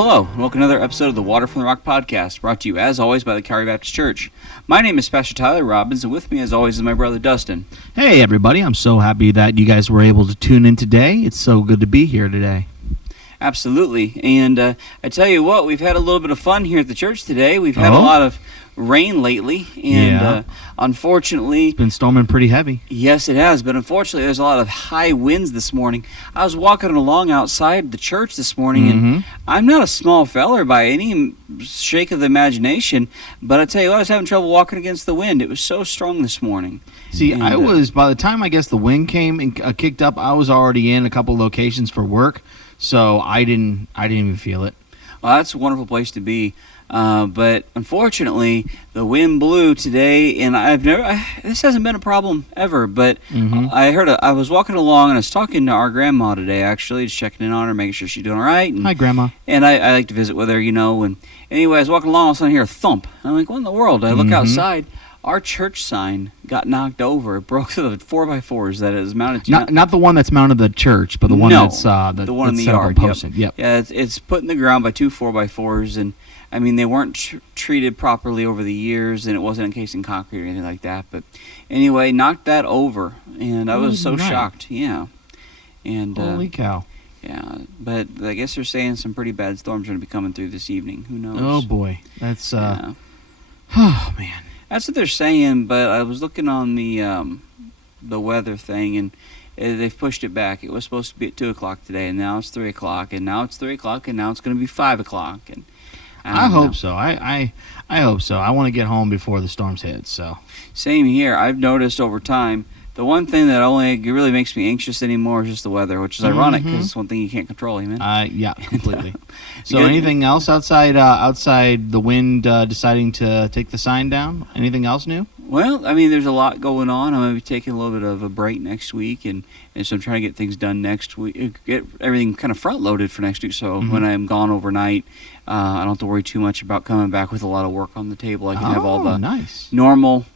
Hello, and welcome to another episode of the Water from the Rock podcast, brought to you, as always, by the Calvary Baptist Church. My name is Pastor Tyler Robbins, and with me, as always, is my brother Dustin. Hey, everybody. I'm so happy that you guys were able to tune in today. It's so good to be here today. Absolutely, and I tell you what, we've had a little bit of fun here at the church today. We've had a lot of rain lately, and unfortunately... It's been storming pretty heavy. Yes, it has, but unfortunately there's a lot of high winds this morning. I was walking along outside the church this morning, and I'm not a small feller by any shake of the imagination, but I tell you what, I was having trouble walking against the wind. It was so strong this morning. See, and, by the time I guess the wind came and kicked up, I was already in a couple locations for work, so I didn't even feel it. Well, that's a wonderful place to be. But unfortunately, the wind blew today, and this hasn't been a problem ever, but I was walking along, and I was talking to our grandma today, actually, just checking in on her, making sure she's doing all right. And, hi, Grandma. And I like to visit with her, and anyway, I was walking along, all of a sudden I hear a thump. I'm like, what in the world? I look outside. Our church sign got knocked over. It broke through the 4x4s that is mounted to... Not the one that's mounted at the church, but the one that's... the one in the yard. Yep. Yeah, it's put in the ground by two 4x4s, and I mean, they weren't treated properly over the years, and it wasn't encased in concrete or anything like that. But anyway, knocked that over, and I was so shocked. Yeah. And holy cow. Yeah, but I guess they're saying some pretty bad storms are going to be coming through this evening. Who knows? Oh, boy. That's... Oh, man. That's what they're saying, but I was looking on the weather thing, and they've pushed it back. It was supposed to be at 2 o'clock today, and now it's 3 o'clock, and now it's 3 o'clock, and now it's going to be 5 o'clock. And I hope so. I hope so. I want to get home before the storms hit. So same here. I've noticed over time, the one thing that only really makes me anxious anymore is just the weather, which is ironic because it's one thing you can't control, amen? Yeah, completely. So anything else outside the wind deciding to take the sign down? Anything else new? Well, I mean, there's a lot going on. I'm going to be taking a little bit of a break next week, and so I'm trying to get things done next week, get everything kind of front-loaded for next week, so when I'm gone overnight, I don't have to worry too much about coming back with a lot of work on the table. I can have all the normal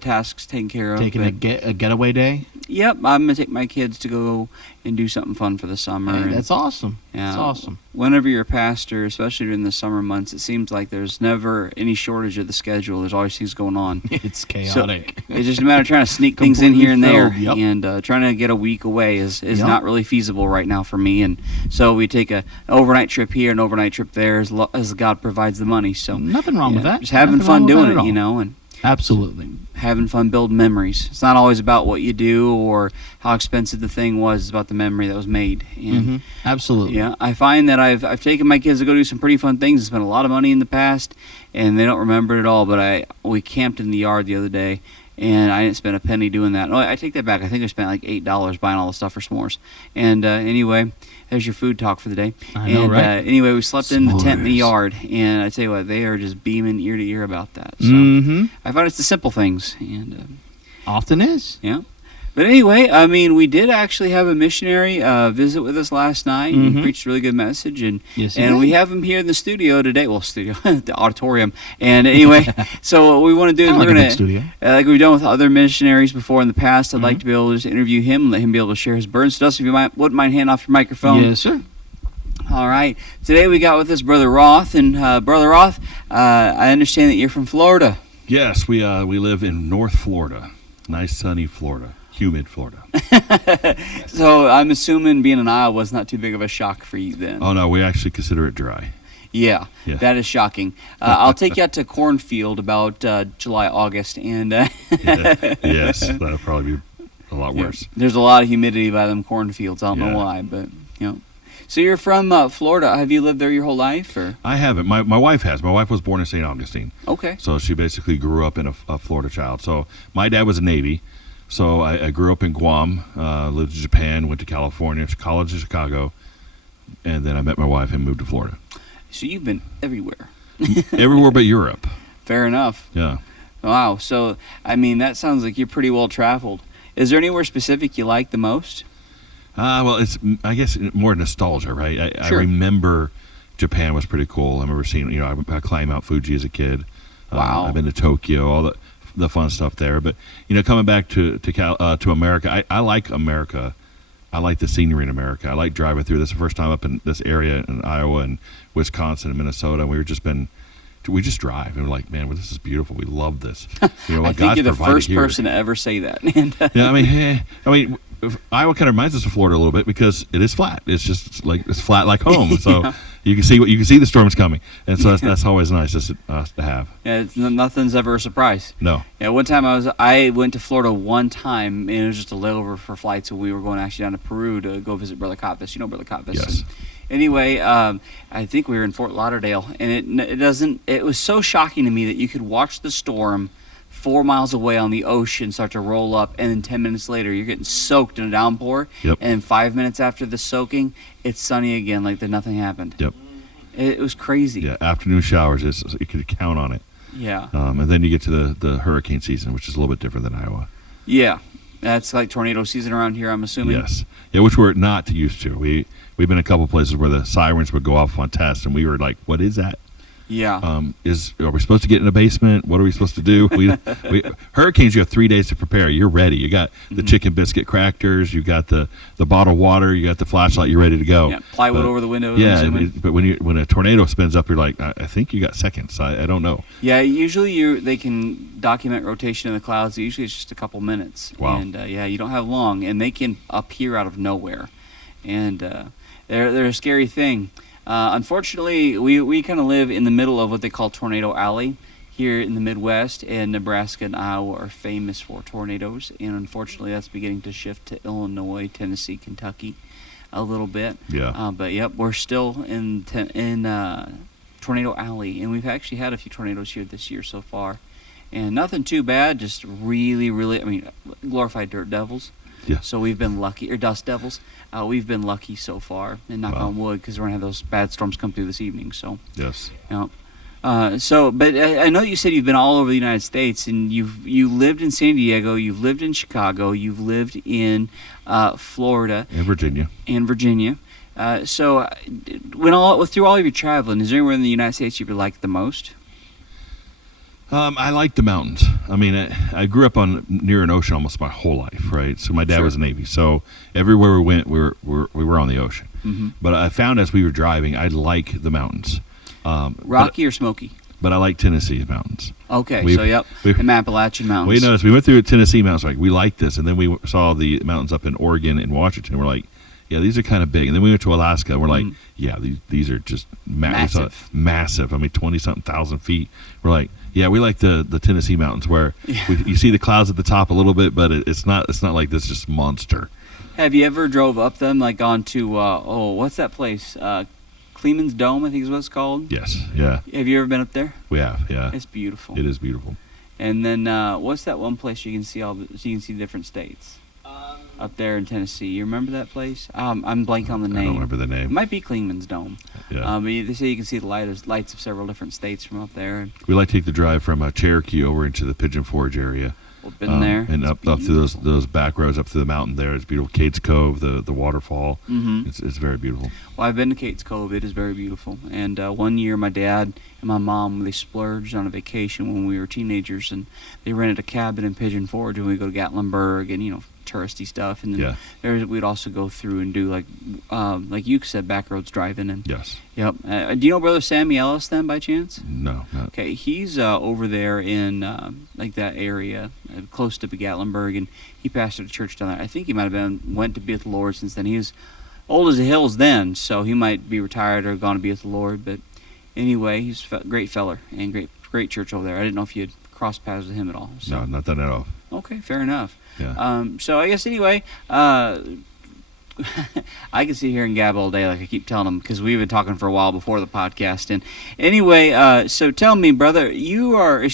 tasks taken care of. Taking a getaway day? Yep, I'm going to take my kids to go and do something fun for the summer. Hey, that's awesome. Yeah, that's awesome. Whenever you're a pastor, especially during the summer months, it seems like there's never any shortage of the schedule. There's always things going on. It's chaotic. So it's just a matter of trying to sneak things in here and there. Yep. And trying to get a week away is not really feasible right now for me. And so we take an overnight trip here, an overnight trip there, as God provides the money. So nothing wrong with that. Just having fun doing it, and absolutely. Having fun building memories. It's not always about what you do or how expensive the thing was. It's about the memory that was made. And absolutely. Yeah, I find that I've taken my kids to go do some pretty fun things. I spent a lot of money in the past, and they don't remember it at all. But we camped in the yard the other day, and I didn't spend a penny doing that. No, I take that back. I think I spent like $8 buying all the stuff for s'mores. And anyway, there's your food talk for the day. I know, right? Anyway, we slept in the tent in the yard, and I tell you what, they are just beaming ear to ear about that. So I find it's the simple things, and often is. Yeah. But anyway, I mean, we did actually have a missionary visit with us last night. He preached a really good message, and we have him here in the studio today. Well, the auditorium. And anyway, so what we want to do is we're going to, like we've done with other missionaries before in the past, I'd like to be able to just interview him and let him be able to share his burdens. So, Dustin, if you wouldn't mind handing off your microphone. Yes, sir. All right. Today we got with us Brother Roth. And Brother Roth, I understand that you're from Florida. Yes, we live in North Florida. Nice, sunny Florida. Humid Florida. So I'm assuming being in Iowa was not too big of a shock for you then. Oh, no, we actually consider it dry. Yeah. That is shocking. I'll take you out to cornfield about July, August. And yes, that'll probably be a lot worse. There's a lot of humidity by them cornfields. I don't know why, but, So you're from Florida. Have you lived there your whole life? Or? I haven't. My wife has. My wife was born in St. Augustine. Okay. So she basically grew up in a Florida child. So my dad was a Navy. So I grew up in Guam, lived in Japan, went to California, college in Chicago, and then I met my wife and moved to Florida. So you've been everywhere. Everywhere but Europe. Fair enough. Yeah. Wow. So, I mean, that sounds like you're pretty well traveled. Is there anywhere specific you like the most? Well, it's, I guess, more nostalgia, right? I Sure. remember Japan was pretty cool. I remember seeing, I climbed Mount Fuji as a kid. Wow. I've been to Tokyo, all the fun stuff there. But, coming back to America, I like America I like the scenery in America. I like driving through. This is the first time up in this area in Iowa and Wisconsin and Minnesota. We just drive and we're like, man, well, this is beautiful. We love this. You know, I think you're the first person to ever say that. Yeah, I mean, Iowa kind of reminds us of Florida a little bit because it is flat. It's just like it's flat like home. So Yeah. you can see the storms coming, and so that's always nice to have. Yeah, nothing's ever a surprise. No. Yeah, one time I went to Florida one time, and it was just a layover for flights, and we were going actually down to Peru to go visit Brother Cotvis. You know Brother Cotvis? Yes. Anyway, I think we were in Fort Lauderdale, and it was so shocking to me that you could watch the storm 4 miles away on the ocean start to roll up, and then 10 minutes later you're getting soaked in a downpour. Yep. And 5 minutes after the soaking, it's sunny again, like nothing happened. Yep. It was crazy. Yeah, afternoon showers. You could count on it. Yeah. And then you get to the hurricane season, which is a little bit different than Iowa. Yeah. That's like tornado season around here, I'm assuming. Yes. Yeah, which we're not used to. We've been in a couple places where the sirens would go off on tests, and we were like, what is that? Yeah. Are we supposed to get in a basement? What are we supposed to do? Hurricanes, you have 3 days to prepare. You're ready. You got the chicken biscuit crackers. You got the bottled water. You got the flashlight. You're ready to go. Yeah, plywood over the windows. Yeah, but when a tornado spins up, you're like, I think you got seconds. I don't know. Yeah, usually they can document rotation in the clouds. Usually it's just a couple minutes. Wow. And you don't have long, and they can appear out of nowhere, and they're a scary thing. Unfortunately, we kind of live in the middle of what they call Tornado Alley here in the Midwest, and Nebraska and Iowa are famous for tornadoes, and unfortunately that's beginning to shift to Illinois, Tennessee, Kentucky a little bit. Yeah. But yep, we're still in Tornado Alley, and we've actually had a few tornadoes here this year so far, and nothing too bad, just really, really, glorified dirt devils. Yeah. So we've been lucky, or dust devils. We've been lucky so far, and knock on wood, because we're gonna have those bad storms come through this evening. So. Yes. But I know you said you've been all over the United States, and you lived in San Diego, you've lived in Chicago, you've lived in Florida, And Virginia. So through all of your traveling, is there anywhere in the United States you would like the most? I like the mountains. I mean, I grew up near an ocean almost my whole life, right? So my dad was Navy, so everywhere we went, we were on the ocean. Mm-hmm. But I found as we were driving, I like the mountains. Rocky or Smoky? But I like Tennessee mountains. Okay, the Appalachian Mountains. We noticed we went through Tennessee mountains, like we like this, and then we saw the mountains up in Oregon and Washington. We're like, yeah, these are kind of big. And then we went to Alaska, and we're like, yeah, these are just massive. Massive. 20-something thousand feet. We're like, yeah, we like the Tennessee mountains where you see the clouds at the top a little bit, but it's not like this just monster. Have you ever drove up them, like onto what's that place? Kleeman's Dome, I think is what it's called. Yes, yeah. Have you ever been up there? We have, yeah. It's beautiful. It is beautiful. And then what's that one place you can see different states? Up there in Tennessee. You remember that place? I'm blanking on the name. I don't remember the name. It might be Kleeman's Dome. Yeah. But they say you can see the lights of several different states from up there. We like to take the drive from Cherokee over into the Pigeon Forge area. We've been there. And up through those back roads up to the mountain there. It's beautiful. Cates Cove, the waterfall. Mm-hmm. It's very beautiful. Well, I've been to Cates Cove. It is very beautiful. And one year my dad and my mom, they splurged on a vacation when we were teenagers, and they rented a cabin in Pigeon Forge, and we go to Gatlinburg and, touristy stuff. And then we'd also go through and do, like you said, back roads driving. And yes. Yep. Do you know Brother Sammy Ellis then, by chance? No. Okay, he's over there in that area, close to Gatlinburg, and he pastored a church down there. I think he might have went to be with the Lord since then. He was old as the hills then, so he might be retired or gone to be with the Lord. But anyway, he's a great feller and great church over there. I didn't know if you had crossed paths with him at all. So. No, not that at all. Okay, fair enough. Yeah. So I guess anyway, I can sit here and gab all day, like I keep telling them, because we've been talking for a while before the podcast. And anyway, so tell me, brother, you are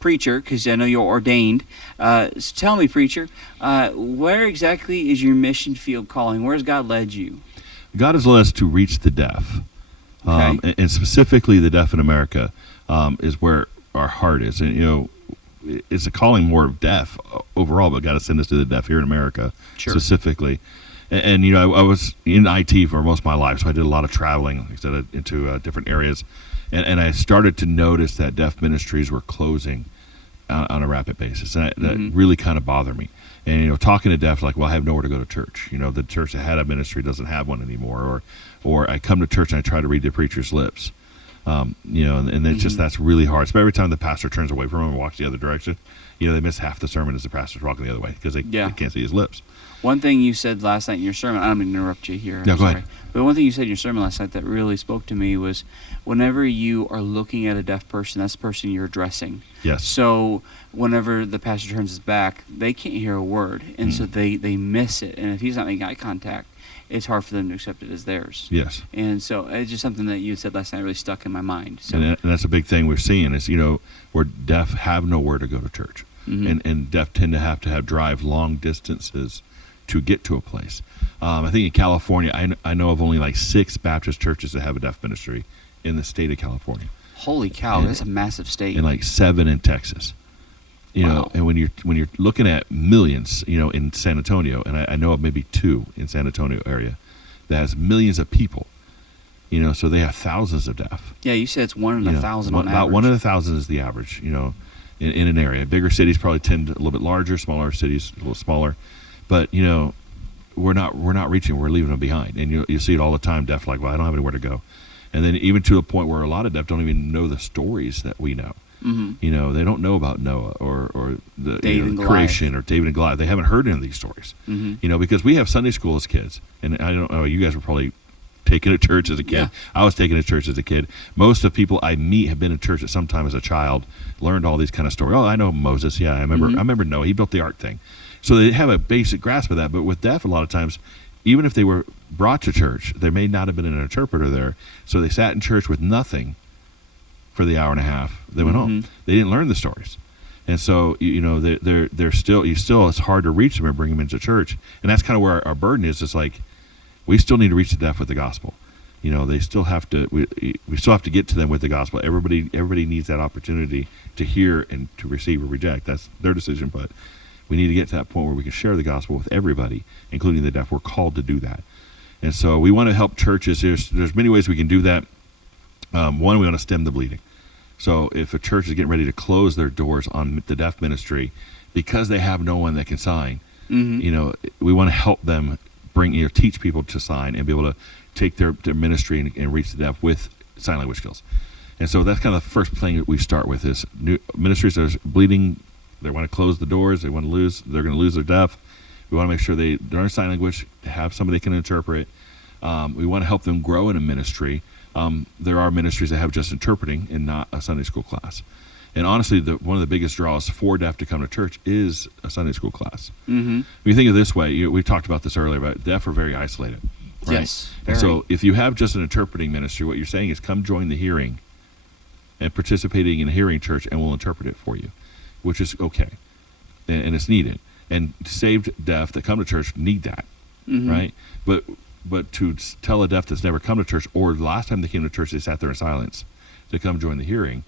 preacher, because I know you're ordained. So tell me, preacher, where exactly is your mission field calling? Where has God led you? God has led us to reach the deaf, and specifically the deaf in America is where our heart is. And it's a calling more of deaf overall, but God has sent us to the deaf here in America specifically. And I was in IT for most of my life, so I did a lot of traveling, like I said, into different areas. And I started to notice that deaf ministries were closing on a rapid basis, and that really kind of bothered me. And talking to deaf, like, well, I have nowhere to go to church. The church that had a ministry doesn't have one anymore, or I come to church and I try to read the preacher's lips. And it's just, that's really hard. So every time the pastor turns away from him and walks the other direction, they miss half the sermon as the pastor's walking the other way because they can't see his lips. One thing you said last night in your sermon, I don't mean to interrupt you here. No, go ahead. But one thing you said in your sermon last night that really spoke to me was whenever you are looking at a deaf person, that's the person you're addressing. Yes. So whenever the pastor turns his back, they can't hear a word, and so they miss it. And if he's not making eye contact, it's hard for them to accept it as theirs. Yes. And so it's just something that you said last night really stuck in my mind. So. And that's a big thing we're seeing is, where deaf have nowhere to go to church. And deaf tend to have drive long distances to get to a place. I think in California, I know of only like 6 Baptist churches that have a deaf ministry in the state of California. Holy cow, that's a massive state. And like 7 in Texas. And when you're looking at millions, in San Antonio, and I know of maybe 2 in San Antonio area that has millions of people. So they have thousands of deaf. Yeah, you said it's 1 in 1,000 on average. About 1 in 1,000 is the average, in an area. Bigger cities probably tend a little bit larger, smaller cities a little smaller. But, we're not reaching, we're leaving them behind. And you see it all the time, deaf, like, well, I don't have anywhere to go. And then even to a point where a lot of deaf don't even know the stories that we know. They don't know about Noah or the creation or David and Goliath. They haven't heard any of these stories. Because we have Sunday school as kids. And I don't know, you guys were probably taken to church as a kid. Yeah. I was taken to church as a kid. Most of the people I meet have been in church at some time as a child, learned all these kind of stories. Oh, I know Moses. Yeah, I remember Noah. He built the ark thing. So they have a basic grasp of that. But with deaf, a lot of times, even if they were brought to church, there may not have been an interpreter there. So they sat in church with nothing for the hour and a half. They went home. They didn't learn the stories. And so, they're still, it's hard to reach them and bring them into church. And that's kind of where our burden is. It's like, we still need to reach the deaf with the gospel. They still have to, we still have to get to them with the gospel. Everybody needs that opportunity to hear and to receive or reject. That's their decision, but we need to get to that point where we can share the gospel with everybody, including the deaf. We're called to do that. And so we want to help churches. There's many ways we can do that. One, we want to stem the bleeding. So if a church is getting ready to close their doors on the deaf ministry because they have no one that can sign, we want to help them teach people to sign and be able to take their ministry and reach the deaf with sign language skills. And so that's kind of the first thing that we start with is new ministries that are bleeding. They want to close the doors. They're going to lose their deaf. We want to make sure they learn sign language, have somebody that can interpret. We want to help them grow in a ministry. There are ministries that have just interpreting and not a Sunday school class. And honestly, one of the biggest draws for deaf to come to church is a Sunday school class. When you think of it this way, we talked about this earlier, but deaf are very isolated. Right? Yes. And so if you have just an interpreting ministry, what you're saying is come join the hearing and participating in a hearing church, and we'll interpret it for you, which is okay. And it's needed. And saved deaf that come to church need that, right? But to tell a deaf that's never come to church, or the last time they came to church, they sat there in silence, to come join the hearing,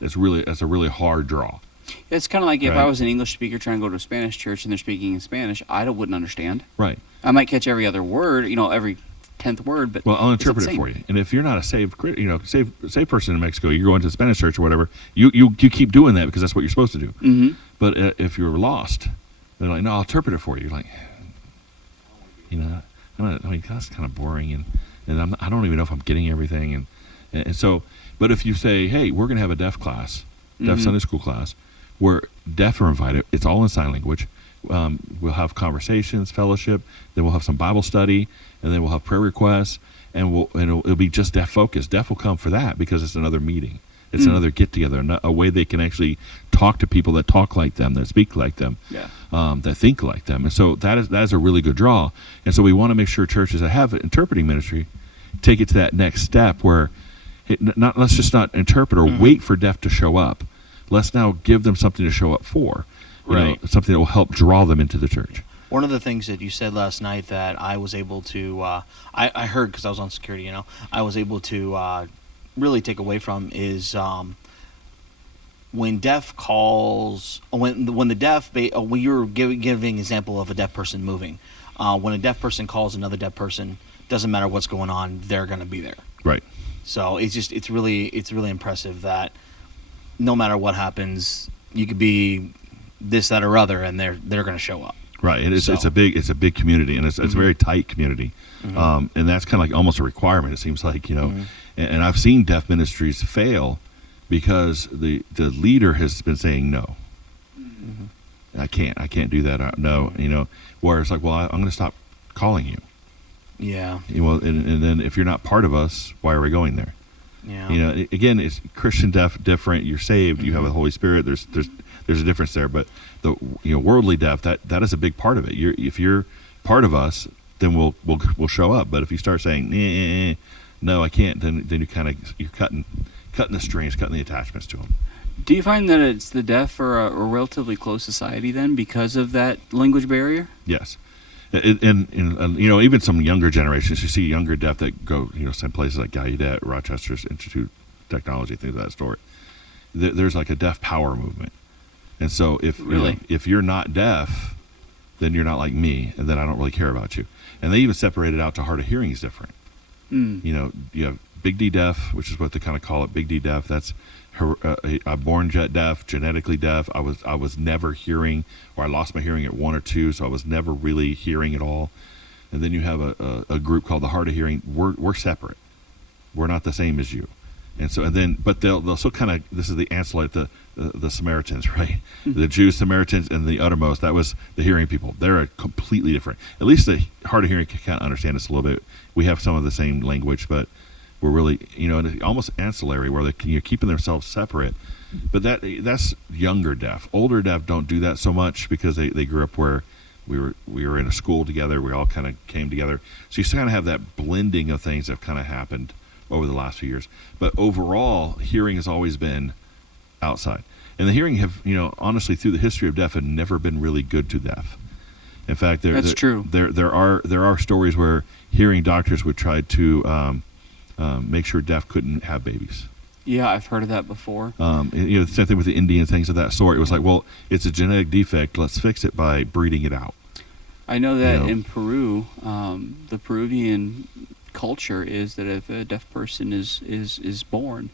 that's a really hard draw. It's kind of like if I was an English speaker trying to go to a Spanish church and they're speaking in Spanish, I wouldn't understand. Right. I might catch every other word, every 10th word, but I'll interpret it for you. And if you're not a saved person in Mexico, you're going to the Spanish church or whatever, you keep doing that because that's what you're supposed to do. But if you're lost, they're like, no, I'll interpret it for you. You're like, that's kind of boring, and I don't even know if I'm getting everything, and so. But if you say, hey, we're going to have a deaf class, deaf Sunday school class, where deaf are invited, it's all in sign language. We'll have conversations, fellowship, then we'll have some Bible study, and then we'll have prayer requests, and it'll be just deaf focused. Deaf will come for that because it's another meeting. It's another get together, a way they can actually talk to people that talk like them, that speak like them, that think like them. And so that is a really good draw. And so we want to make sure churches that have an interpreting ministry take it to that next step where let's just not interpret or wait for deaf to show up. Let's now give them something to show up for, something that will help draw them into the church. One of the things that you said last night that I was able to, I heard because I was on security, I was able to really take away from is when deaf calls, when the deaf, when you were giving an example of a deaf person moving, when a deaf person calls another deaf person, doesn't matter what's going on, they're going to be there. Right. So it's really impressive that no matter what happens, you could be this, that, or other, and they're going to show up. Right, and it's a big community, and it's a very tight community, and that's kind of like almost a requirement. It seems like, and I've seen deaf ministries fail because the leader has been saying no. I can't do that. No, where it's like, well, I'm going to stop calling you. Yeah. Well, and then if you're not part of us, why are we going there? Yeah. Again, it's Christian deaf different. You're saved. You have the Holy Spirit. There's a difference there. But the worldly deaf, that is a big part of it. If you're part of us, then we'll show up. But if you start saying no, I can't, then you're cutting the strings, cutting the attachments to them. Do you find that it's the deaf are a relatively close society then because of that language barrier? Yes. And even some younger generations, you see younger deaf that go, some places like Gallaudet, Rochester's Institute of Technology, things of that sort. There's like a deaf power movement. And so if you're not deaf, then you're not like me, and then I don't really care about you. And they even separate it out to hard of hearing is different. You have Big D deaf, which is what they kind of call it, Big D deaf. That's I'm born deaf, genetically deaf. I was never hearing, or I lost my hearing at 1 or 2, so I was never really hearing at all. And then you have a group called the hard of hearing. We're separate. We're not the same as you. But they'll still kind of, this is the ancillary, the Samaritans, right? The Jews, Samaritans, and the uttermost, that was the hearing people. They're completely different. At least the hard of hearing can kind of understand us a little bit. We have some of the same language, but we're really, almost ancillary, where you're keeping themselves separate. But that's younger deaf. Older deaf don't do that so much because they grew up where we were in a school together. We all kind of came together. So you kind of have that blending of things that have kind of happened over the last few years. But overall, hearing has always been outside. And the hearing have, honestly, through the history of deaf, have never been really good to deaf. In fact, that's true. There are stories where hearing doctors would try to make sure deaf couldn't have babies. Yeah, I've heard of that before. The same thing with the Indian, things of that sort. It was like, well, it's a genetic defect. Let's fix it by breeding it out. I know that in Peru, the Peruvian culture is that if a deaf person is born,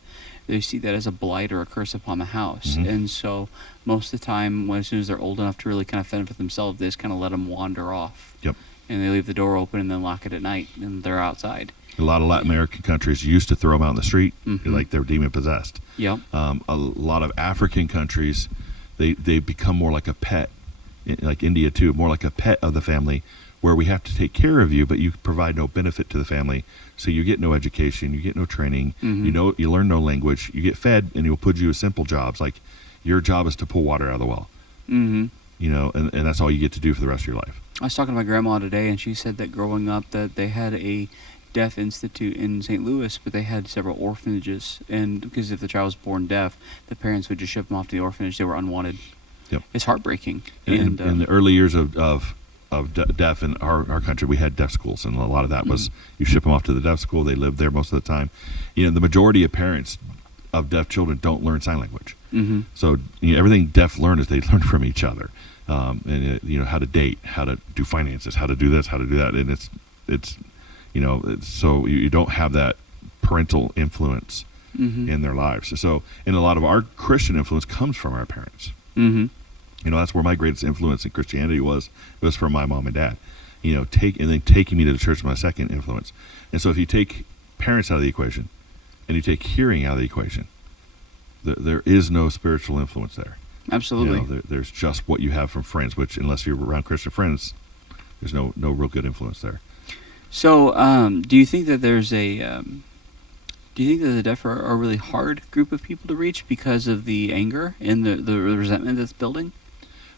they see that as a blight or a curse upon the house. And so most of the time, as soon as they're old enough to really kind of fend for themselves, they just kind of let them wander off. Yep. And they leave the door open and then lock it at night, and they're outside. A lot of Latin American countries used to throw them out in the street like they're demon possessed. Yep. A lot of African countries, they become more like a pet, like India too, more like a pet of the family, where we have to take care of you, but you provide no benefit to the family. So you get no education, you get no training, you learn no language, you get fed, and you'll put you in simple jobs like your job is to pull water out of the well. And that's all you get to do for the rest of your life. I was talking to my grandma today, and she said that growing up that they had a deaf institute in St. Louis, but they had several orphanages, and because if the child was born deaf, the parents would just ship them off to the orphanage. They were unwanted. Yep. It's heartbreaking. And in the early years of deaf in our country, we had deaf schools, and a lot of that was you ship them off to the deaf school. They lived there most of the time. The majority of parents of deaf children don't learn sign language. So everything deaf learn is they learn from each other, and how to date, how to do finances, how to do this, how to do that, and it's so you don't have that parental influence in their lives. So, and a lot of our Christian influence comes from our parents. That's where my greatest influence in Christianity was from my mom and dad. Taking me to the church was my second influence. And so if you take parents out of the equation and you take hearing out of the equation, there is no spiritual influence there. Absolutely. There's just what you have from friends, which unless you're around Christian friends, there's no real good influence there. So, do you think that there's do you think that the deaf are a really hard group of people to reach because of the anger and the resentment that's building?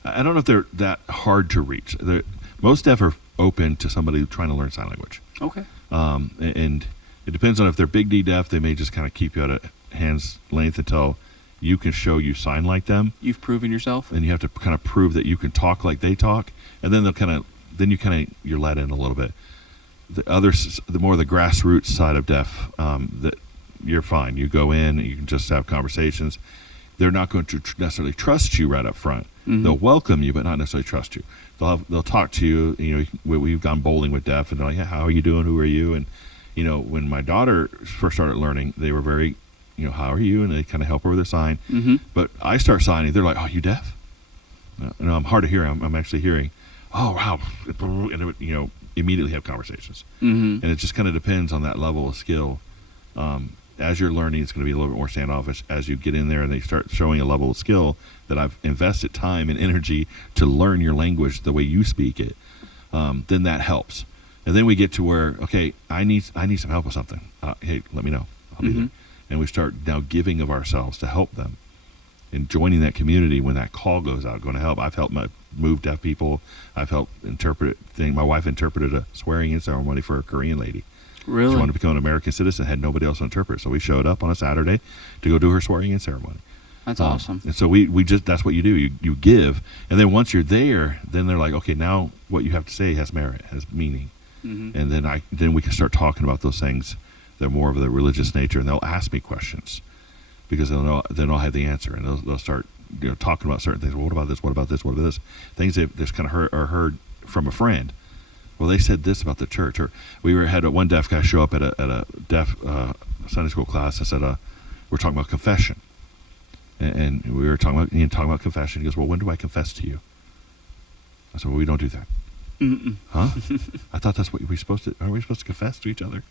I don't know if they're that hard to reach. Most deaf are open to somebody trying to learn sign language. Okay. And it depends on if they're big D deaf, they may just kind of keep you at a hand's length until you can show you sign like them. You've proven yourself. And you have to kind of prove that you can talk like they talk, and then you're let in a little bit. The more the grassroots side of deaf, that you're fine. You go in, you can just have conversations. They're not going to necessarily trust you right up front. They'll welcome you, but not necessarily trust you. They'll talk to you. We've gone bowling with deaf, and they're like, "Yeah, how are you doing? Who are you?" And when my daughter first started learning, they were very how are you? And they kind of help her with a sign. Mm-hmm. But I start signing. They're like, oh, you deaf? No, I'm hard of hearing. I'm actually hearing. Oh, wow. And it would, immediately have conversations. Mm-hmm. And it just kind of depends on that level of skill. As you're learning, it's going to be a little bit more standoffish. As you get in there and they start showing a level of skill that I've invested time and energy to learn your language the way you speak it, then that helps. And then we get to where, okay, I need some help with something. Hey, let me know. I'll be there. And we start now giving of ourselves to help them and joining that community when that call goes out, going to help. I've helped move deaf people. I've helped interpret things. My wife interpreted a swearing-in ceremony for a Korean lady. Really? She wanted to become an American citizen, had nobody else to interpret. So we showed up on a Saturday to go do her swearing-in ceremony. That's awesome. And so we just, that's what you do. You give. And then once you're there, then they're like, okay, now what you have to say has merit, has meaning. Mm-hmm. And then we can start talking about those things that are more of the religious nature, and they'll ask me questions because they'll know, then I'll have the answer, and they'll start talking about certain things. Well, what about this? What about this? What about this? Things they've just kind of heard from a friend. Well, they said this about the church. Or we had one deaf guy show up at a deaf Sunday school class. I said, we're talking about confession. And we were talking about confession. He goes, well, when do I confess to you? I said, well, we don't do that. Mm-mm. Huh? I thought that's what we're supposed to. Are we supposed to confess to each other?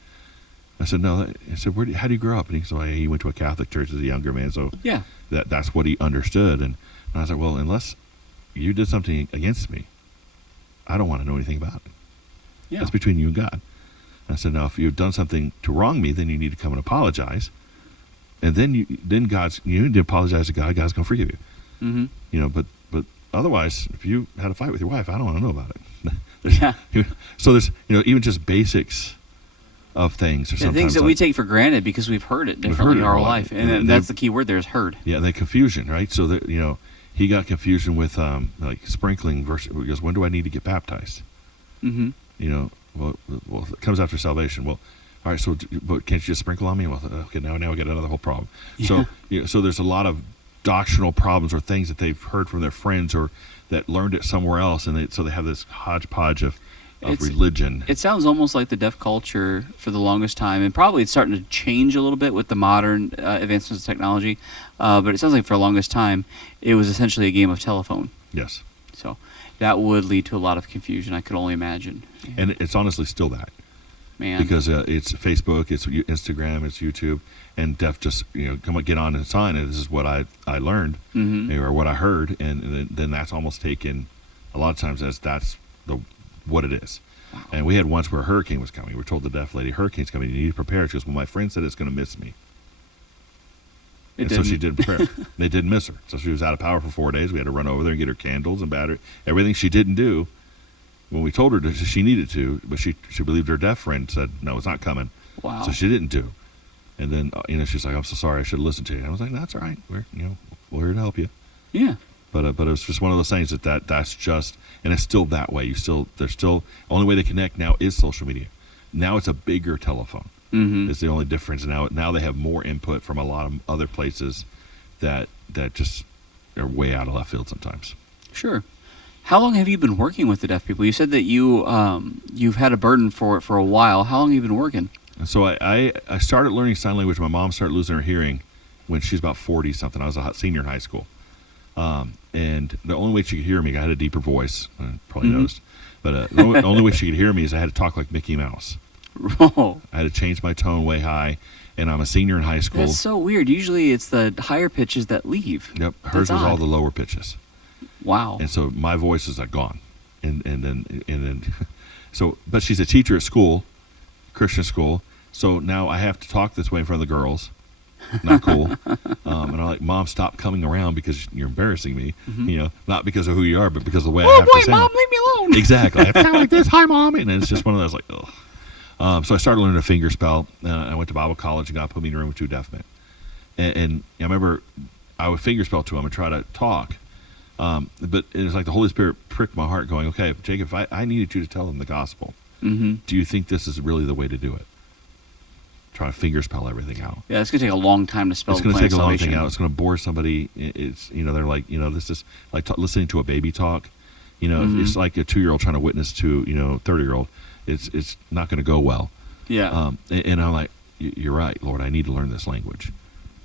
I said, no. I said, how do you grow up? And he said, well, he went to a Catholic church as a younger man, so yeah, that's what he understood. And I was like, well, unless you did something against me, I don't want to know anything about it. Yeah. That's between you and God. And I said, now, if you've done something to wrong me, then you need to come and apologize. And then you need to apologize to God. God's going to forgive you. Mm-hmm. But otherwise, if you had a fight with your wife, I don't want to know about it. Yeah. So there's, even just basics of things. Or things that we take for granted because we've heard it differently in our life. And that's the key word there is heard. Yeah, and then confusion, right? So that, he got confusion with like sprinkling versus, because when do I need to get baptized? Mm-hmm. Well, it comes after salvation. Well, all right, but can't you just sprinkle on me? Well, okay, now we got another whole problem. Yeah. So there's a lot of doctrinal problems or things that they've heard from their friends or that learned it somewhere else, and so they have this hodgepodge of religion. It sounds almost like the deaf culture for the longest time, and probably it's starting to change a little bit with the modern advancements of technology, but it sounds like for the longest time, it was essentially a game of telephone. Yes. So that would lead to a lot of confusion, I could only imagine. Yeah. And it's honestly still that. Man. Because it's Facebook, it's Instagram, it's YouTube, and deaf just, come on, get on and sign it. This is what I learned, or what I heard, and then that's almost taken a lot of times as that's what it is. Wow. And we had once where a hurricane was coming. We were told the deaf lady, hurricane's coming, you need to prepare. She goes, well, my friend said it's going to miss me. So she didn't prepare. They didn't miss her. So she was out of power for 4 days. We had to run over there and get her candles and battery. Everything she didn't do when we told her she needed to, but she believed her deaf friend said, no, it's not coming. Wow. So she didn't do. And then, she's like, I'm so sorry, I should have listened to you. And I was like, no, that's all right. We're here to help you. Yeah. But it was just one of those things that's just, and it's still that way. There's still, only way they connect now is social media. Now it's a bigger telephone. Mm-hmm. It's the only difference. Now they have more input from a lot of other places that just are way out of left field sometimes. Sure. How long have you been working with the deaf people? You said that you've had a burden for it for a while. How long have you been working? So I started learning sign language. My mom started losing her hearing when she's about 40-something. I was a senior in high school. And the only way she could hear me, I had a deeper voice, probably noticed. But the only way she could hear me is I had to talk like Mickey Mouse. Oh. I had to change my tone way high. And I'm a senior in high school. That's so weird. Usually it's the higher pitches that leave. Yep. Hers was all the lower pitches. Wow. And so my voice is like gone. And then so, but she's a teacher at school, Christian school. So now I have to talk this way in front of the girls. Not cool. And I'm like, Mom, stop coming around because you're embarrassing me. Mm-hmm. Not because of who you are, but because of the way I have to sound. Mom, leave me alone. Exactly. I sound like this. Hi, Mom. And it's just one of those like, ugh. So I started learning to finger spell. I went to Bible college and God put me in a room with two deaf men. And I remember I would finger spell to them and try to talk. But it was like the Holy Spirit pricked my heart going, okay, Jacob, if I needed you to tell them the gospel, do you think this is really the way to do it? Try to finger spell everything out. Yeah, it's going to take a long time to spell. It's going to take a long thing out. It's going to bore somebody. It's, they're like, this is like listening to a baby talk. It's like a 2-year-old trying to witness to, 30-year-old. It's not going to go well. Yeah. And I'm like, you're right, Lord, I need to learn this language.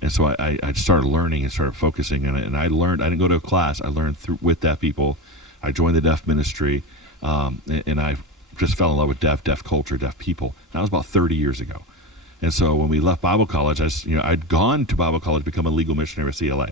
And so I started learning and started focusing on it. And I didn't go to a class. I learned with deaf people. I joined the deaf ministry, and I just fell in love with deaf culture, deaf people. And that was about 30 years ago. And so when we left Bible college, I'd gone to Bible college, become a legal missionary at CLA.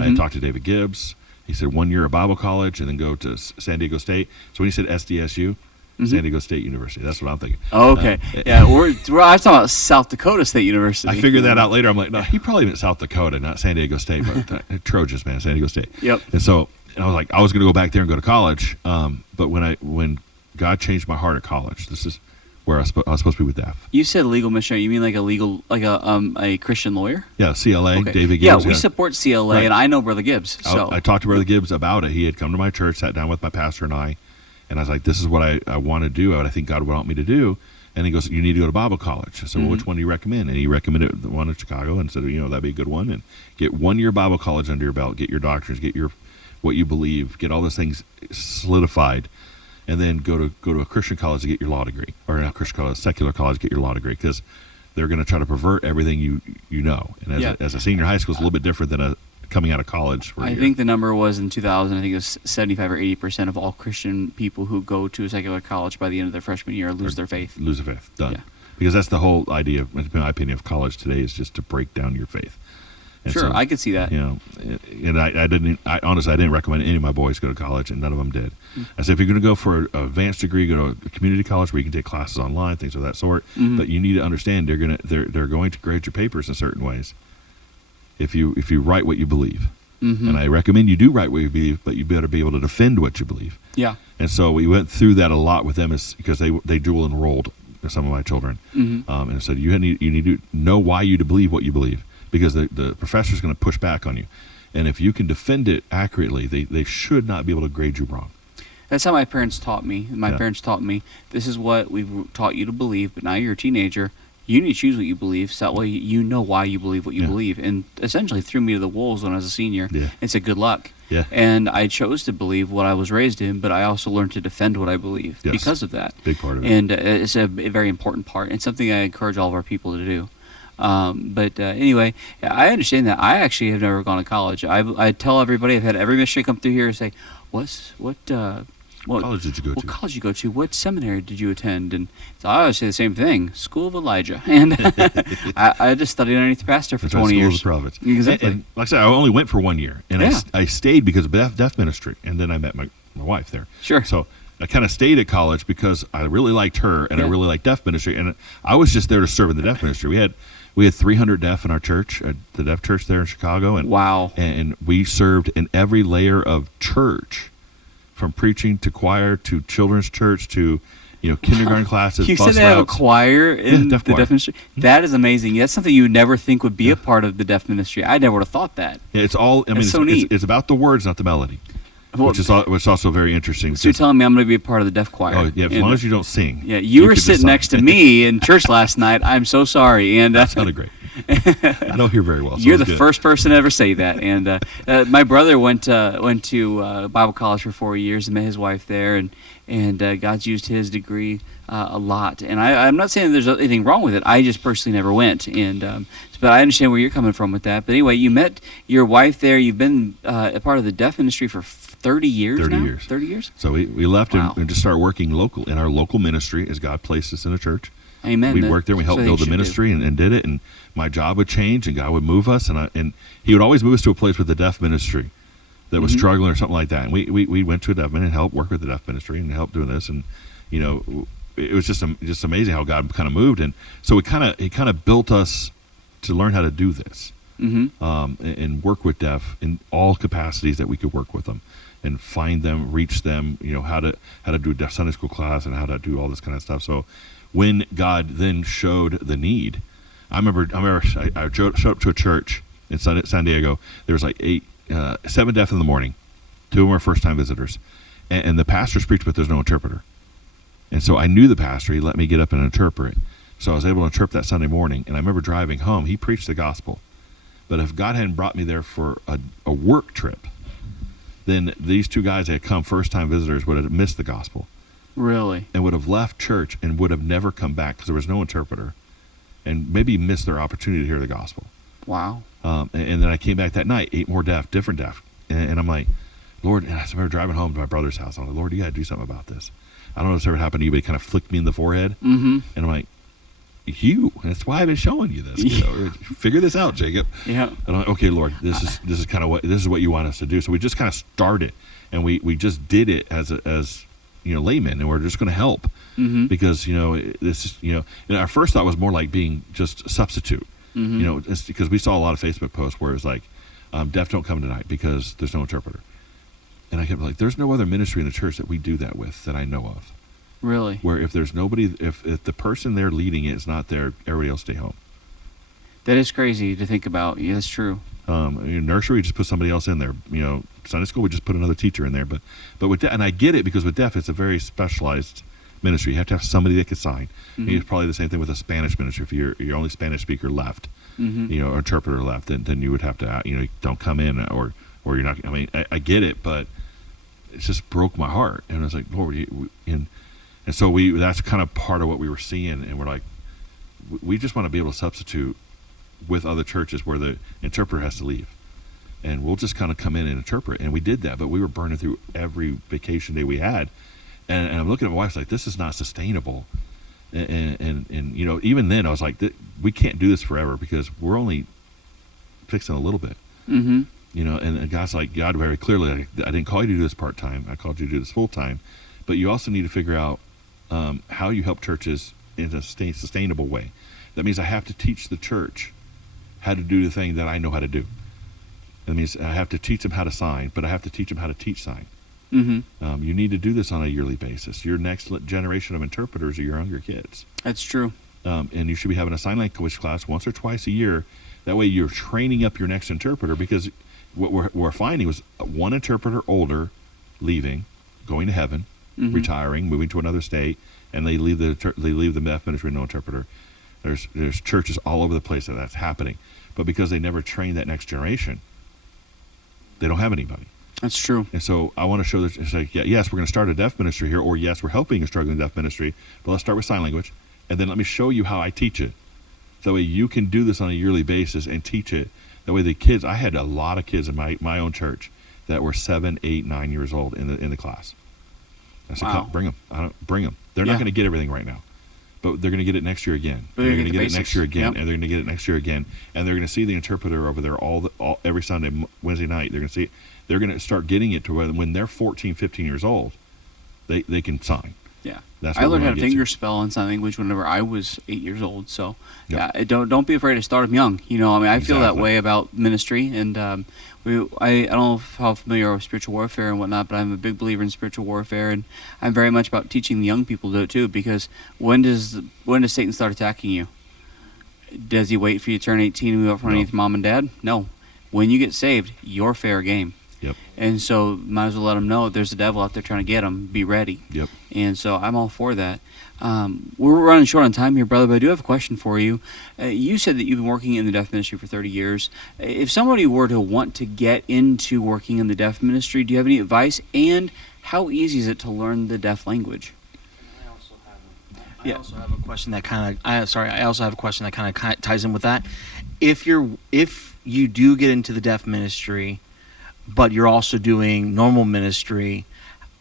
I had talked to David Gibbs. He said 1 year at Bible college and then go to San Diego State. So when he said SDSU, San Diego State University, that's what I'm thinking. Oh, okay. Yeah, I was talking about South Dakota State University. I figured that out later. I'm like, no, he probably meant South Dakota, not San Diego State, but Trojans, man, San Diego State. Yep. And so I was like, I was going to go back there and go to college. But when God changed my heart at college, this is where I was supposed to be with deaf. You said legal missionary. You mean like a Christian lawyer? Yeah, CLA, okay. David Gibbs. Yeah, we support CLA, right. And I know Brother Gibbs. So I talked to Brother Gibbs about it. He had come to my church, sat down with my pastor and I was like, this is what I want to do, what I think God would want me to do. And he goes, you need to go to Bible college. I said, well, which one do you recommend? And he recommended the one in Chicago and said, that'd be a good one. And get 1 year Bible college under your belt, get your doctrines, get what you believe, get all those things solidified. And then go to a Christian college to get your law degree, or not Christian college, secular college to get your law degree, because they're going to try to pervert everything you know. And as a senior high school, it's a little bit different than coming out of college. I think the number was in 2000. I think it was 75 or 80% of all Christian people who go to a secular college by the end of their freshman year lose their faith. Lose their faith. Done. Yeah. Because that's the whole idea, in my opinion, of college today is just to break down your faith. And sure, so, I could see that. And I honestly didn't recommend any of my boys go to college, and none of them did. I said, if you're going to go for an advanced degree, go to a community college where you can take classes online, things of that sort. But you need to understand they're going to grade your papers in certain ways. If you write what you believe, and I recommend you do write what you believe, but you better be able to defend what you believe. Yeah. And so we went through that a lot with them, because they dual enrolled some of my children, and I said you need to know why you believe what you believe. Because the professor's going to push back on you. And if you can defend it accurately, they should not be able to grade you wrong. That's how my parents taught me. My parents taught me, this is what we've taught you to believe, but now you're a teenager. You need to choose what you believe, so that way you know why you believe what you believe. And essentially threw me to the wolves when I was a senior and said, good luck. Yeah. And I chose to believe what I was raised in, but I also learned to defend what I believe because of that. Big part of it. And it's a very important part, and something I encourage all of our people to do. But anyway, I understand that. I actually have never gone to college. I tell everybody, I've had every missionary come through here and say, what college did you go to? What college did you go to? What seminary did you attend? And so I always say the same thing, School of Elijah. And I just studied underneath the pastor for 20 years. School of the Prophets. Exactly. And like I said, I only went for 1 year. And I stayed because of deaf ministry. And then I met my wife there. Sure. So I kind of stayed at college because I really liked her and I really liked deaf ministry. And I was just there to serve in the deaf ministry. We had 300 deaf in our church, at the deaf church there in Chicago. And, wow. And we served in every layer of church, from preaching to choir to children's church to kindergarten classes. You said they have a choir in the deaf ministry? That is amazing. That's something you would never think would be a part of the deaf ministry. I never would have thought that. Yeah, it's all, it's so neat. It's about the words, not the melody. Well, which is also very interesting. So you're telling me I'm going to be a part of the deaf choir? Oh, yeah, as long as you don't sing. Yeah, you were sitting next to me in church last night. I'm so sorry. And that sounded great. I don't hear very well. So you're the first person to ever say that. And my brother went to Bible college for 4 years and met his wife there, and God's used his degree a lot. And I'm not saying there's anything wrong with it. I just personally never went. But I understand where you're coming from with that. But anyway, you met your wife there. You've been a part of the deaf ministry for 30 years 30 now? years. 30 years? So we left and just started working local in our local ministry as God placed us in a church. Amen. We worked there. We helped build the ministry and did it. And my job would change, and God would move us. And He would always move us to a place with the deaf ministry that was struggling or something like that. And we went to a deaf ministry and helped work with the deaf ministry and helped doing this. And it was just amazing how God kind of moved. And so He kind of built us to learn how to do this, and work with deaf in all capacities that we could work with them, and find them, reach them. How to do a deaf Sunday school class and how to do all this kind of stuff. So when God then showed the need, I remember I showed up to a church in San Diego. There was like 7 deaf in the morning. 2 of them were first-time visitors, and the pastor's preached, but there's no interpreter. And so I knew the pastor. He let me get up and interpret. So I was able to interpret that Sunday morning. And I remember driving home. He preached the gospel. But if God hadn't brought me there for a work trip, then these 2 guys that had come first-time visitors would have missed the gospel. Really? And would have left church and would have never come back because there was no interpreter, and maybe missed their opportunity to hear the gospel. Wow. And then I came back that night, 8 more deaf, different deaf. And I'm like, Lord, and I remember driving home to my brother's house. I'm like, Lord, you got to do something about this. I don't know if it's ever happened to you, but he kind of flicked me in the forehead. Mm-hmm. And I'm like, that's why I've been showing you this. Figure this out, Jacob. Yeah. And I'm like, okay, Lord, this is kind of what you want us to do. So we just kind of started, and we just did it as laymen, and we're just going to help because this is and our first thought was more like being just a substitute. It's because we saw a lot of Facebook posts where it's like, deaf don't come tonight because there's no interpreter. And I kept like, there's no other ministry in the church that we do that with that I know of. Really? Where if there's nobody, if the person there leading it is not there, everybody else stay home. That is crazy to think about. Yeah, that's true. In nursery, we just put somebody else in there. Sunday school, we just put another teacher in there. But with deaf, and I get it because with deaf, it's a very specialized ministry. You have to have somebody that can sign. It's probably the same thing with a Spanish ministry. If you're only Spanish speaker left, or interpreter left, then you would have to, don't come in or you're not. I mean, I get it, but it just broke my heart. And I was like, Lord, and so that's kind of part of what we were seeing. And we're like, we just want to be able to substitute with other churches where the interpreter has to leave. And we'll just kind of come in and interpret. And we did that, but we were burning through every vacation day we had. And I'm looking at my wife like, this is not sustainable. And even then I was like, we can't do this forever because we're only fixing a little bit. Mm-hmm. And God's like, God very clearly, I didn't call you to do this part-time. I called you to do this full-time. But you also need to figure out how you help churches in a sustainable way. That means I have to teach the church how to do the thing that I know how to do. That means I have to teach them how to sign, but I have to teach them how to teach sign. Mm-hmm. You need to do this on a yearly basis. Your next generation of interpreters are your younger kids. That's true. And you should be having a sign language class once or twice a year. That way you're training up your next interpreter, because what we're finding was one interpreter older leaving, going to heaven, retiring, moving to another state, and they leave the deaf ministry with no interpreter. There's churches all over the place that's happening. But because they never trained that next generation, they don't have anybody. That's true. And so I want to show that it's like, yes, we're going to start a deaf ministry here, or yes, we're helping a struggling deaf ministry, but let's start with sign language, and then let me show you how I teach it. So that way you can do this on a yearly basis and teach it. That way the kids, I had a lot of kids in my own church that were 7, 8, 9 years old in the class. I said, wow. Bring them. Bring them. They're not going to get everything right now, but they're going to get it next year again. They're going to get it next year again, yep. And they're going to get it next year again. And they're going to see the interpreter over there every Sunday, Wednesday night. They're going to see it. They're going to start getting it to when they're 14, 15 years old, they can sign. Yeah. That's I learned how to finger spell in sign language whenever I was 8 years old. So yep. Don't be afraid to start them young. I feel that way about ministry, and I don't know how familiar you are with spiritual warfare and whatnot, but I'm a big believer in spiritual warfare, and I'm very much about teaching the young people to do it too. Because when does Satan start attacking you? Does he wait for you to turn 18 and move up front of mom and dad? No. When you get saved, you're fair game. Yep. And so might as well let them know there's a devil out there trying to get them. Be ready. Yep. And so I'm all for that. We're running short on time here, brother, but I do have a question for you. You said that you've been working in the deaf ministry for 30 years. If somebody were to want to get into working in the deaf ministry, do you have any advice? And how easy is it to learn the deaf language? I also have a question that kind of ties in with that. If you do get into the deaf ministry, but you're also doing normal ministry,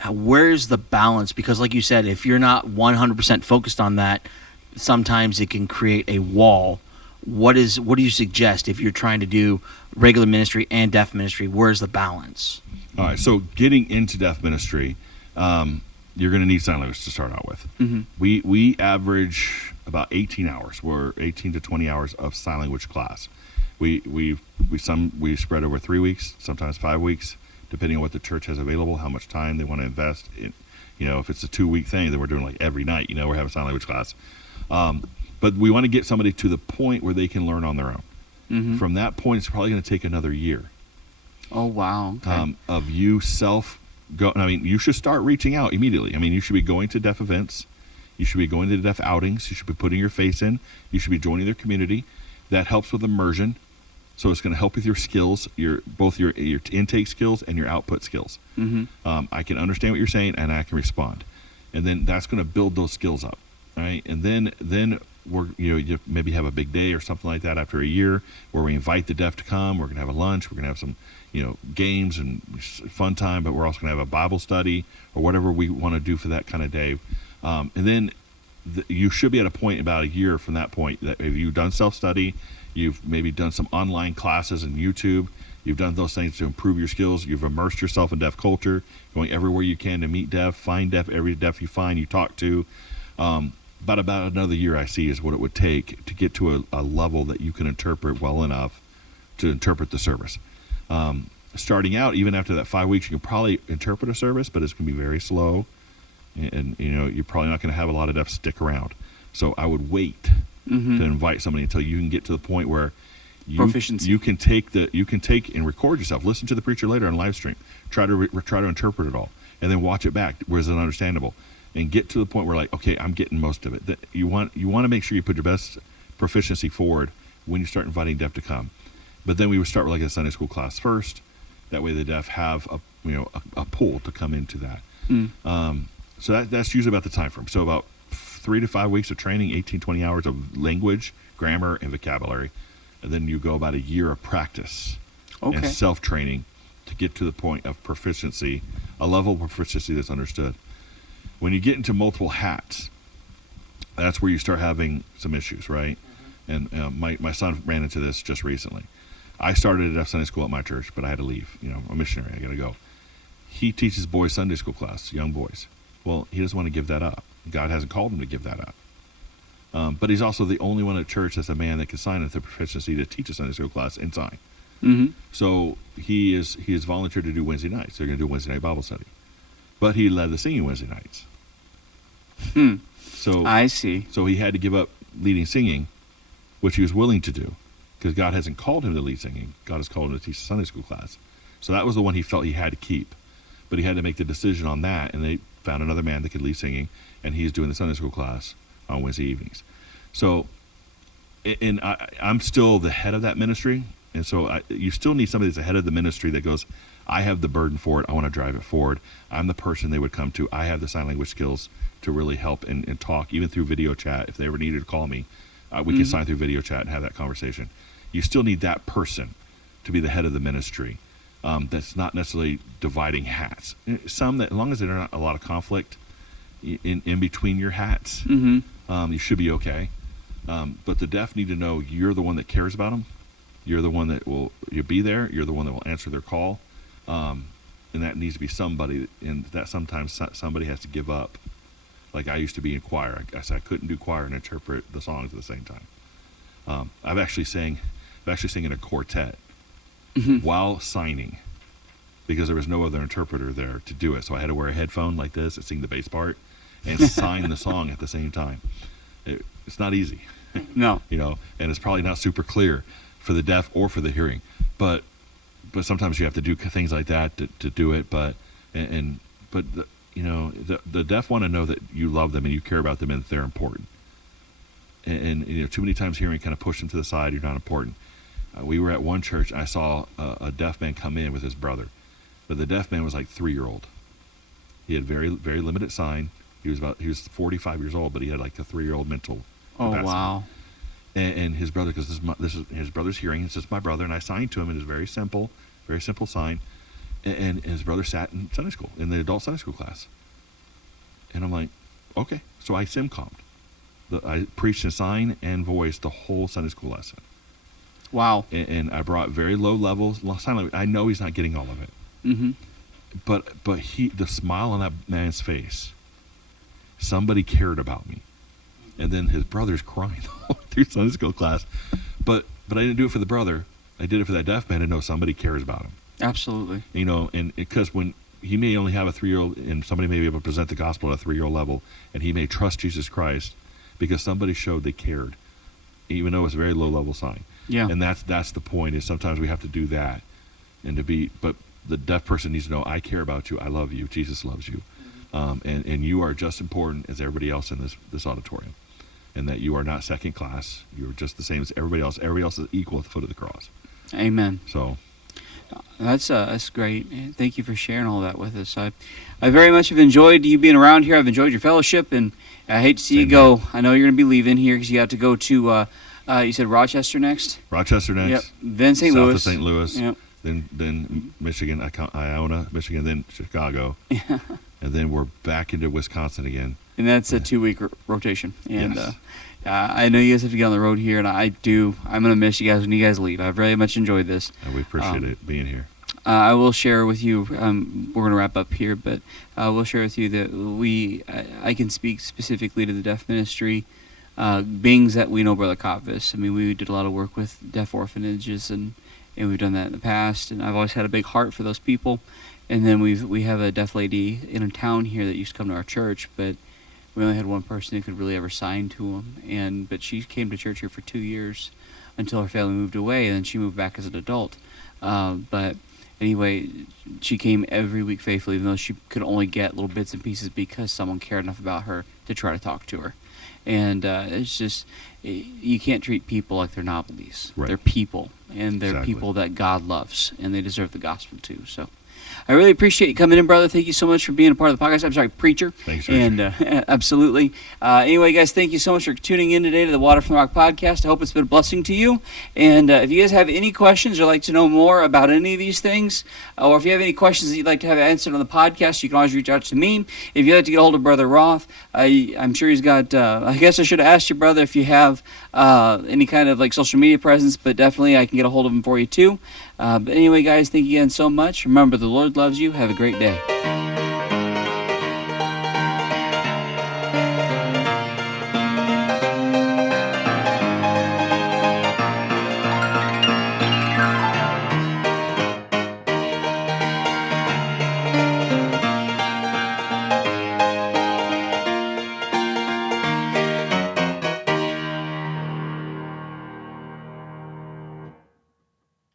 where's the balance? Because like you said, if you're not 100% focused on that, sometimes it can create a wall. What do you suggest if you're trying to do regular ministry and deaf ministry? Where's the balance? All right, so getting into deaf ministry, you're going to need sign language to start out with. Mm-hmm. We average about 18 hours. We're 18 to 20 hours of sign language class. We spread over 3 weeks, sometimes 5 weeks, depending on what the church has available, how much time they want to invest in. If it's a 2-week thing, then we're doing like every night. We're having sign language class. But we want to get somebody to the point where they can learn on their own. Mm-hmm. From that point, it's probably going to take another year. Oh wow! Okay. Of you you should start reaching out immediately. You should be going to deaf events. You should be going to deaf outings. You should be putting your face in. You should be joining their community. That helps with immersion. So it's going to help with your skills, both your intake skills and your output skills. Mm-hmm. I can understand what you're saying, and I can respond. And then that's going to build those skills up, right? And then you maybe have a big day or something like that after a year where we invite the deaf to come. We're going to have a lunch. We're going to have some, games and fun time, but we're also going to have a Bible study or whatever we want to do for that kind of day. And then you should be at a point about a year from that point that if you've done self-study, you've maybe done some online classes on YouTube, you've done those things to improve your skills, you've immersed yourself in deaf culture, going everywhere you can to meet deaf, find deaf, every deaf you find, you talk to. About another year, I see, is what it would take to get to a level that you can interpret well enough to interpret the service. Starting out, even after that 5 weeks, you can probably interpret a service, but it's going to be very slow, and you're probably not going to have a lot of deaf stick around. So I would wait to invite somebody until you can get to the point where you can take and record yourself. Listen to the preacher later on live stream. Try to interpret it all, and then watch it back. Where is it understandable? And get to the point where, like, okay, I'm getting most of it. That you want to make sure you put your best proficiency forward when you start inviting deaf to come. But then we would start with like a Sunday school class first. That way the deaf have a pull to come into that. So that's usually about the time frame. So about 3 to 5 weeks of training, 18, 20 hours of language, grammar, and vocabulary. And then you go about a year of practice and self-training to get to the point of proficiency, a level of proficiency that's understood. When you get into multiple hats, that's where you start having some issues, right? And my son ran into this just recently. I started at Deaf Sunday School at my church, but I had to leave. I'm a missionary. I got to go. He teaches boys Sunday school class, young boys. Well, he doesn't want to give that up. God hasn't called him to give that up. But he's also the only one at church that's a man that can sign at the proficiency to teach a Sunday school class and sign. So he is volunteered to do Wednesday nights. They're going to do Wednesday night Bible study. But he led the singing Wednesday nights. So I see. So he had to give up leading singing, which he was willing to do, because God hasn't called him to lead singing. God has called him to teach a Sunday school class. So that was the one he felt he had to keep. But he had to make the decision on that, and they found another man that could lead singing, and he's doing the Sunday school class on Wednesday evenings. So, and I'm still the head of that ministry, and so you still need somebody that's the head of the ministry that goes, I have the burden for it. I want to drive it forward. I'm the person they would come to. I have the sign language skills to really help and talk, even through video chat. If they ever needed to call me, we can sign through video chat and have that conversation. You still need that person to be the head of the ministry. That's not necessarily dividing hats. Some that, as long as there's not a lot of conflict in between your hats, you should be okay. But the deaf need to know you're the one that cares about them. You're the one that you'll be there. You're the one that will answer their call. And that needs to be somebody, and that sometimes somebody has to give up. Like I used to be in choir. I said I couldn't do choir and interpret the songs at the same time. I've actually sang in a quartet while signing, because there was no other interpreter there to do it. So I had to wear a headphone like this and sing the bass part and sign the song at the same time. It's not easy. No. And it's probably not super clear for the deaf or for the hearing, but sometimes you have to do things like that to do it. But the deaf want to know that you love them and you care about them and that they're important. And too many times hearing kind of push them to the side. You're not important. We were at one church. I saw a deaf man come in with his brother, but the deaf man was like 3-year-old. He had very, very limited sign. He was 45 years old, but he had like a 3-year-old mental capacity. Wow. And his brother, because this is his brother's hearing. This is my brother, and I signed to him. It is very simple sign. And his brother sat in Sunday school, in the adult Sunday school class. And I'm like, okay. So I sim-commed. I preached in sign and voice the whole Sunday school lesson. Wow. And I brought very low levels sign language. I know he's not getting all of it. But the smile on that man's face, somebody cared about me. And then his brother's crying all through Sunday school class. But I didn't do it for the brother. I did it for that deaf man to know somebody cares about him. Absolutely. And because when he may only have a 3-year-old, and somebody may be able to present the gospel at a 3-year-old level, and he may trust Jesus Christ because somebody showed they cared, even though it's a very low level sign. Yeah. And that's the point, is sometimes we have to do that. But the deaf person needs to know, I care about you. I love you. Jesus loves you. And you are just important as everybody else in this auditorium. And that you are not second class. You're just the same as everybody else. Everybody else is equal at the foot of the cross. Amen. So, That's great. And thank you for sharing all that with us. I very much have enjoyed you being around here. I've enjoyed your fellowship, and I hate to see you go. Here. I know you're going to be leaving here because you have to go to. You said Rochester next. Rochester next. Yep. Then St. South Louis. Of St. Louis. Yep. Then Michigan, Iona, Michigan, then Chicago, and then we're back into Wisconsin again. And that's a 2-week rotation. And yes. I know you guys have to get on the road here, and I'm going to miss you guys when you guys leave. I've very much enjoyed this. And we appreciate it being here. I will share with you, we're going to wrap up here, but I will share with you that I can speak specifically to the deaf ministry, beings that we know Brother Kotvis. I mean, we did a lot of work with deaf orphanages, and we've done that in the past, and I've always had a big heart for those people. And then we have a deaf lady in a town here that used to come to our church, but we only had one person who could really ever sign to him, but she came to church here for 2 years until her family moved away, and then she moved back as an adult. But anyway, she came every week faithfully, even though she could only get little bits and pieces because someone cared enough about her to try to talk to her. And it's just, you can't treat people like they're novelties. Right. They're people, and they're Exactly. people that God loves, and they deserve the gospel too. So I really appreciate you coming in, brother. Thank you so much for being a part of the podcast. I'm sorry, preacher. Thanks, Richard. And absolutely. Anyway, guys, thank you so much for tuning in today to the Water from the Rock podcast. I hope it's been a blessing to you. And if you guys have any questions or like to know more about any of these things, or if you have any questions that you'd like to have answered on the podcast, you can always reach out to me. If you'd like to get a hold of Brother Roth, I'm sure he's got, I guess I should have asked you, brother, if you have any kind of like social media presence, but definitely I can get a hold of him for you too. But anyway, guys, thank you again so much. Remember, the Lord loves you. Have a great day.